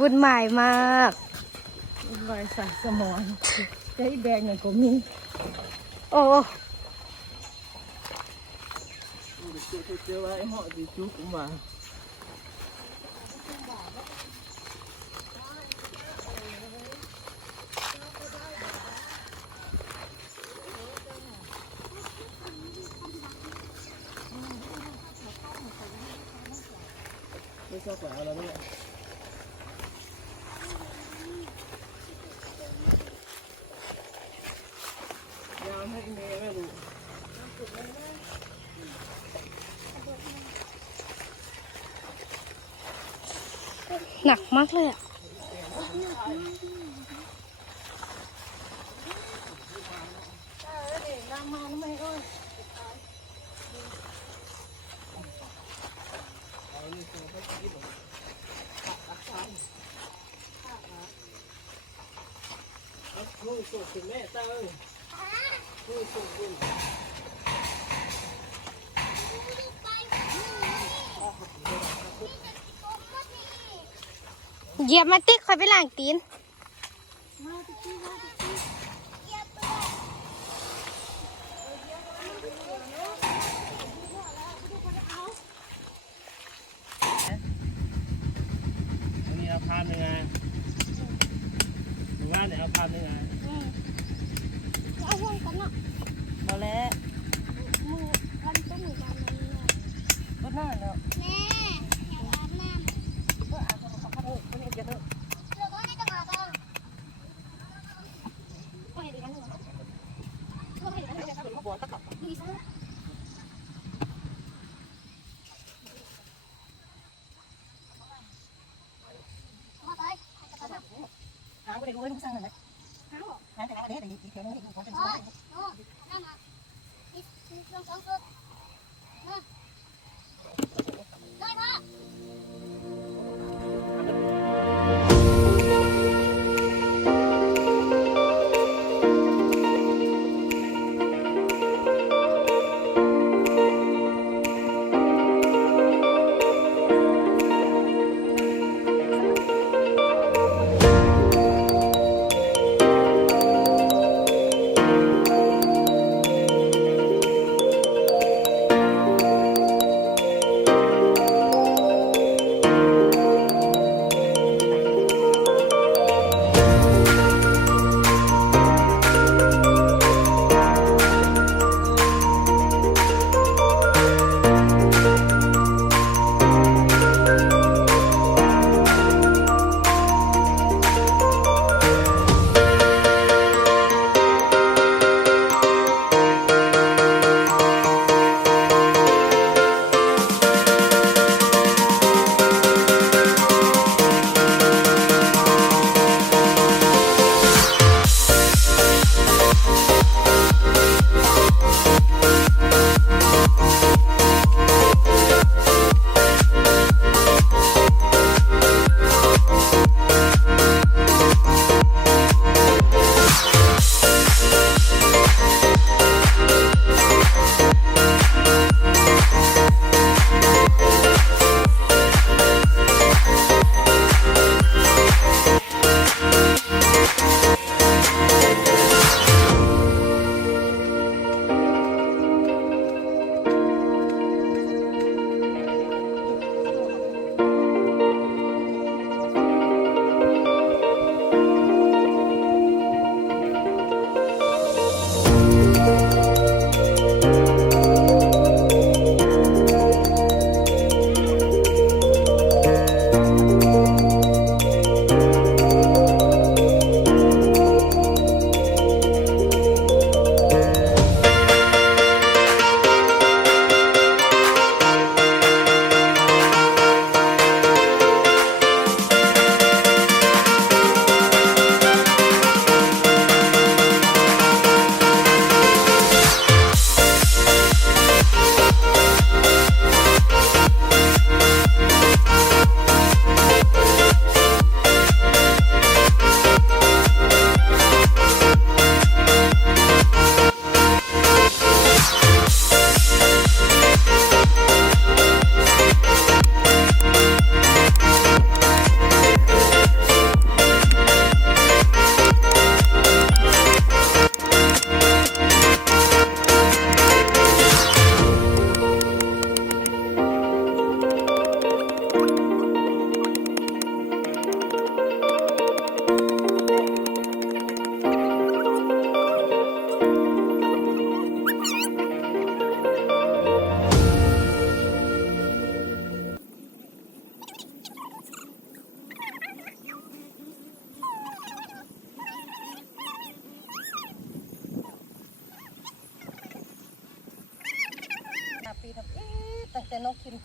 วุ่นวายมากลอยใส่สมองใจแบงอย่างก็มีโอ้เจอเจอไว้เหาะดีจุกมาไม่ชอบแต่อะไรเนี่ยยาวให้เมย์ไม่รู้ หนักมากเลยอะลูกส่งถึงแม่ตาเต้ยลูกส่งถึง เหยียบมาติ๊กคอยไปล้างตีนอันนี้เอาภาพยังไงหรือว่าเนี่ยเอาภาพยังไงเอาห่วงกันเนาะมาแล้วมือวันต้นหนูกันเลยก็น่าเนาะแม่อยากอาบน้ำ ก็อาจจะเขาเขาเขาเนี่ยจะเนาะ เราก็ไม่ต้องอาบน้ำไม่ดีกันหนูไม่ดีกันหนู เขาบอกตะกับ ดีซะมาไป หาไม่ได้รู้ให้ลูกสร้างเลยหาหรอหาแต่ละเด็กแต่ยี่สิบเท่านั้นเองผมจะโอ้ช่วยยโอ้นั่นน่ะนี่นี่ลองสองตัว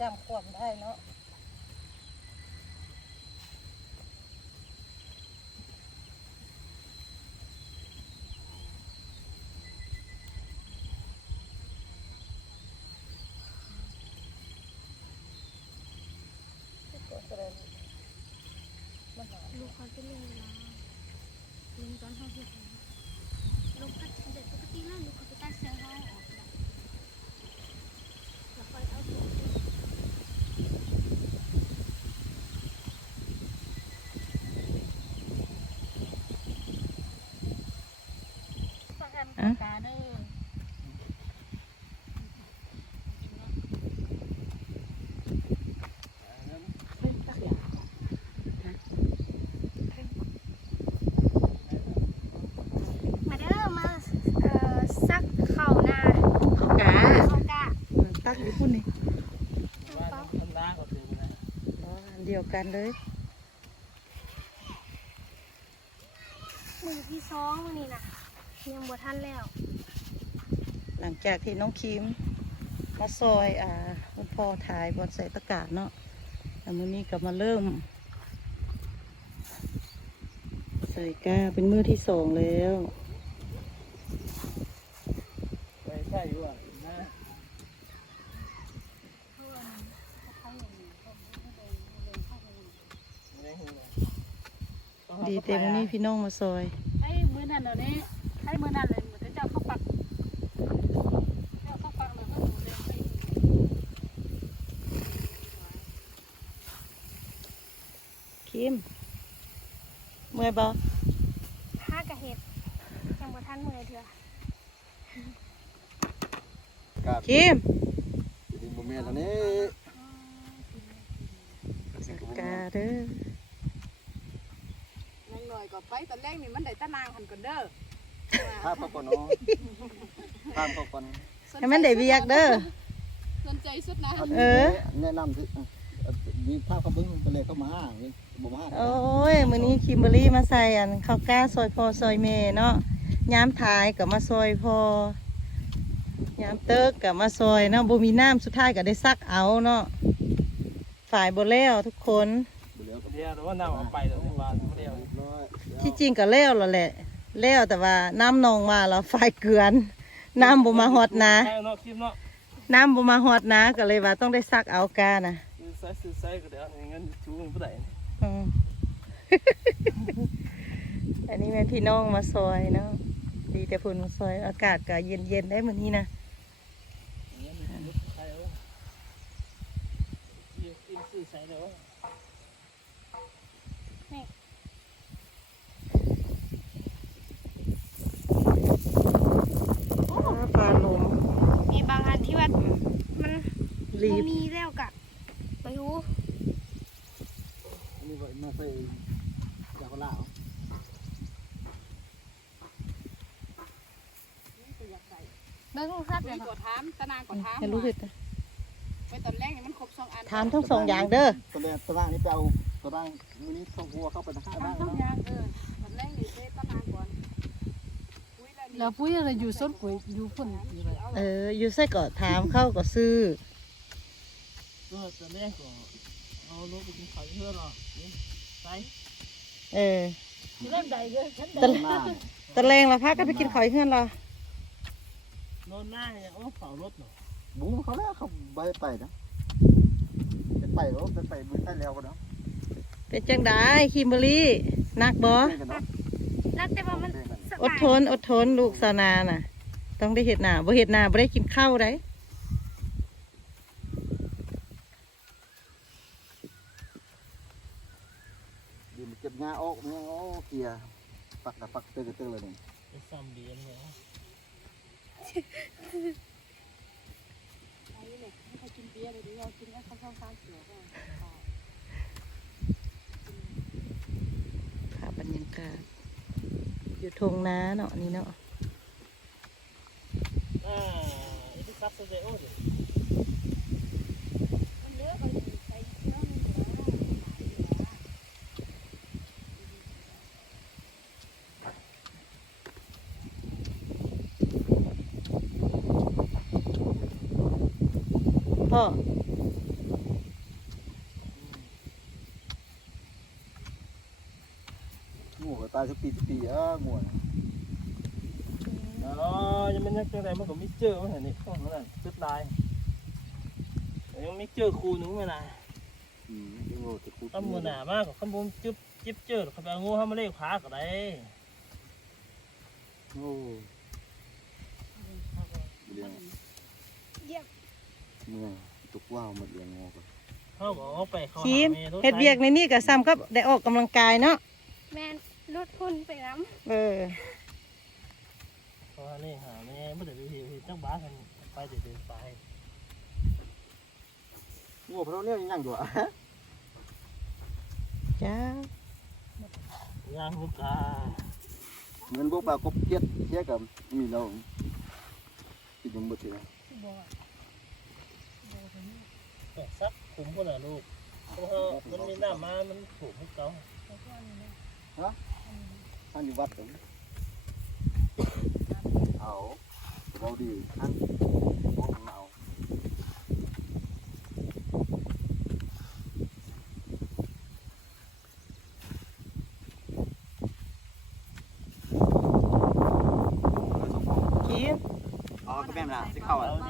จำควบได้เนาะ ลูกเขาจะเล่นเวลาลุงตอนเขาเห็นลูกเขาเด็กปกติแล้วลูกเขาจะตัดเสื้อเขาออกแบบแล้วค่อยเอาตัวขึ้น ฟังกัน อะ ตาเด้อ มาเด้อมาเอ่อซักเข่านา เขากา เขากะ ตักอยู่พุ่นนี่เปาอ๋ออันเดียวกันเลยมือที่สองมือนี่นะยังบ่ทันแล้ว หลังจากที่น้องคิมมาซอยอ่าคุณพ่อถ่ายบอนใส่ตะกร้าเนาะแล้วมื้อนี้ก็มาเริ่ม ใส่ก้าเป็นมือที่สองแล้ว ไปใช่อยู่อะนะ ดีเต็มอนี้พี่น้องมาซอยไอ้มือนั่นเดี๋ยวนี้ไอ้มือนั่นเลยเหมือนเจ้าเข้าปักเจ้าเข้าปักเลยก็หนูเลยไปคิมเมื่อยบ่ห้ากะเห็ดยังบ่ทันมือเถื่อกับคิมดินบุเมนอันนี้ใส่กาเด้อนางหน่ อยก็ไปตอนแรกนี่มันได้ตะนางหันก่อนเด้อภาพเขาก่อนเนาะภาพเขาก่อนให้มันได้เวียกเด้อสนใจสุดนะเออแนะนำสิมีภาพเขาเบิ้งไปเลยเข้ามาบ่มาโอ้ยมื้อนี้คิมเบอรี่มาใส่อันข้าวกล้าซอยพอซอยเมเนาะยามท้ายก็มาซอยพอยามเติกก็มาซอยเนาะบ่มีน้ำสุดท้ายก็ได้ซักเอาเนาะฝ่ายบ่แล้วทุกคนเดี๋ยวเดียวหรือว่าน้ำเอาไปแล้วที่บ้านเดียว ร้อย ที่จริงก็แล้วแล้วแหละ แล้วแต่ว่าน้ำนองมาแล้วฝ่ายเกลือน น้ำบ่มาฮอดนะใช่เนาะคลิปเนาะน้ำบ่มาฮอดนะก็เลยว่าต้องได้ซักเอากานะซื้อไซส์ซื้อไซส์ก็เดี๋ยวเงินชูเงินผู้ใดอืม อันนี้แม่พี่น้องมาซอยเนาะดีแต่พุ่นมาซอยอากาศก็เย็นๆได้มื้อนี้นะเงินมุดใครเอาเยี่ยมซื้อใส่แล้ว ปลาลม มีบางอันที่ว่ามัน รีบ่บมีแล้วกะไปรู้นี่ก็มาใส่ยาคนลาวเบิ่งครับเดี๋ยวกดถามตะนางกดถามให้รู้สึกไปตอนแรกนี่มันครบสองอันถามทั้งสองอย่างเด้อตัวแรกตัวล่างนี่ไปเอาตัวล่างมื้อนี้ส่งหัวเข้าไปทางข้างล่างสองนะอย่างเออตอนแรกนี่เซตะนางก่อนปุ้ยแล้วนี่แล้วปุ้ยอะไรอยู่ส้นปุ๋ยอยู่พุ่นอยู่เลยเอออยู่ใส่ก็ถามเข้าก็ซื้อ ก็ตอนแรกก็เอารถไปกินข้าวเพื่อนหรอใส่เออเริ่มใดเลยฉันตะหน้าตะแรงละพักก็ไปกินข้าวอีกเพื่อนเหรอนอนหน้าเนี่ยโอ้เผารถเนาะบูมเขาแล้วเขาไปไปนะไปไปแล้วไปไปมือใต้แล้วกันเนาะเป็นจังได้คิมเบอรี่นักบ่เล่นกันเนาะแล้วแต่ว่ามันสอดบายทนอดทนลูกสาวนาน่ะ ต้องได้เห็ดหน้าบ่เห็ดหน้าบ่ได้กินข้าวได้ ดินเก็บงาออกเนี่ยโอ้เกียร์ปักแต่ปักเตอร์เตอร์เลยนี่ไปซ่อมเบียนเลยไอ้เนี่ยไม่เคยกินเบียร์เลยเดี๋ยวเรากินแค่ข้าวข้าวข้าวเขียวก็ภาพบรรยากาศอยู่ทงนาเนาะนี่เนาะอ่าอีที่ซับเซโอ้เนี่ยมันเลือกไป พ่อ งูก็ตายสักปีสัปีอะงูน่ะอ๋อยังไม่นักจังไรมันก็ไม่เจอร์มันเห็นนี่ข้างนั่นสุดลายยังไม่เจอครูหนึงมานะอืมงูจะครูข้ามบนหนามากข้ามบนจึ๊บจิ๊บเจอหรเขาไปงูเข้ามาเล่ขาก็ไรโอ้ยเรียก เมื่อตุกว่าวหมดเลี้ยงงูกันเขาบอกเอาไปเขาคิมหาแม่รถไถเฮ็ดเวียกในนี่ก็ซ้ำกับได้ออกกำลังกายเนาะแมนลดทุนไปน้เออเขาหานี่หาแม่ไม่ได้ไปเห็นจังบ้ากันไปเดี๋ยวเดินไปงูพวกนี้ยังยังอยู่อะจ้าย่างลูกกาเหมือนพวกปลากบเกียดเกียดกับมีเราติดยังหมดเลยแต่ซักขุมพวกน่ะลูกเพราะว่ามันมีน้ำมามันถูกให้เขาท่านอยู่วัดกันเอาเราดีท่านพวกมันเอาคิมอ๋อก็แม่นละที่เข้าอะเอาดี